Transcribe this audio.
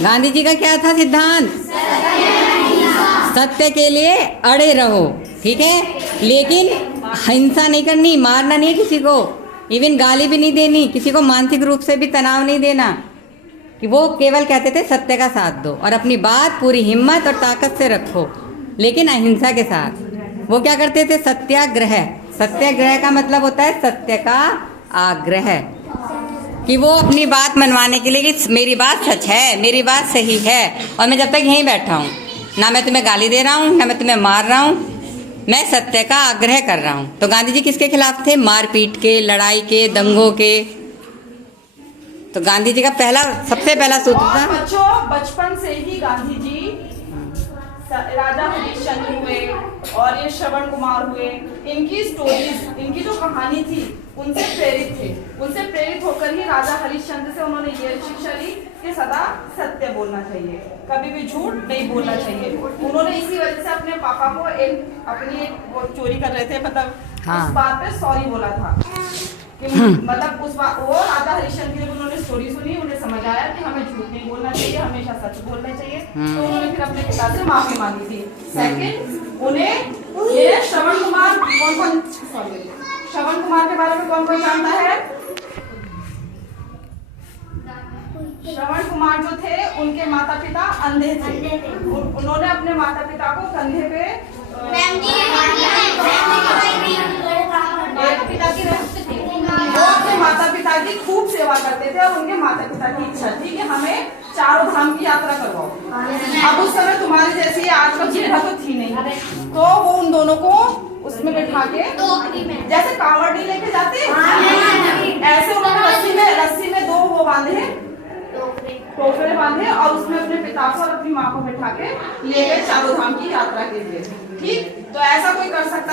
गांधी जी का क्या था सिद्धांत? सत्य के लिए अड़े रहो, ठीक है, लेकिन हिंसा नहीं करनी, मारना नहीं किसी को, इवन गाली भी नहीं देनी, किसी को मानसिक रूप से भी तनाव नहीं देना। कि वो केवल कहते थे सत्य का साथ दो और अपनी बात पूरी हिम्मत और ताकत से रखो, लेकिन अहिंसा के साथ। वो क्या करते थे? सत्याग्रह। सत्याग्रह का मतलब होता है सत्य का आग्रह, कि वो अपनी बात मनवाने के लिए कि मेरी बात सच है, मेरी बात सही है, और मैं जब तक यहीं बैठा हूँ, ना मैं तुम्हें गाली दे रहा हूँ, ना मैं तुम्हें मार रहा हूँ, मैं सत्य का आग्रह कर रहा हूँ। तो गांधी जी किसके खिलाफ थे? मारपीट के, लड़ाई के, दंगों के। तो गांधी जी का सबसे पहला सूत्र था। बच्चों, बचपन से ही गांधी जी राजा हरिश्चंद्र हुए और ये श्रवण कुमार हुए, इनकी स्टोरीज, इनकी जो कहानी थी उनसे प्रेरित थे। उनसे प्रेरित होकर ही राजा हरिश्चंद्र से उन्होंने ये शिक्षा ली कि सदा सत्य बोलना चाहिए, कभी भी झूठ नहीं बोलना चाहिए। उन्होंने इसी वजह से अपने पापा को वो चोरी कर रहे थे, मतलब उस बात पे सॉरी बोला था कि मतलब वो राजा हरिश्चंद्र की जब उन्होंने स्टोरी सुनी, उन्हें समझ आया कि हमें झूठ नहीं बोलना चाहिए, हमेशा सच बोलना चाहिए। तो उन्होंने फिर अपने पिता से माफी मांगी थी। सेकंड, उन्हें ये श्रवण कुमार के बारे में कौन कौन जानता है? श्रवण कुमार जो थे, उनके माता पिता अंधे थे। उन्होंने अपने माता पिता को कंधे पे वो अपने माता पिता की खूब सेवा करते थे, और उनके माता पिता की इच्छा थी कि हमें चारों धाम की यात्रा करवाओ। अब उस समय तुम्हारी जैसी आजकल सुविधा तो थी नहीं, तो वो उन दोनों को उसमें बिठा के, जैसे कांवड़ी लेके जाते ऐसे उन्होंने रस्सी में 2 वो बांधे, टोकरे बांधे, और उसमें अपने पिता को और अपनी माँ को बिठा के ले गए चारों धाम की यात्रा के लिए। ठीक, तो ऐसा कोई कर सकता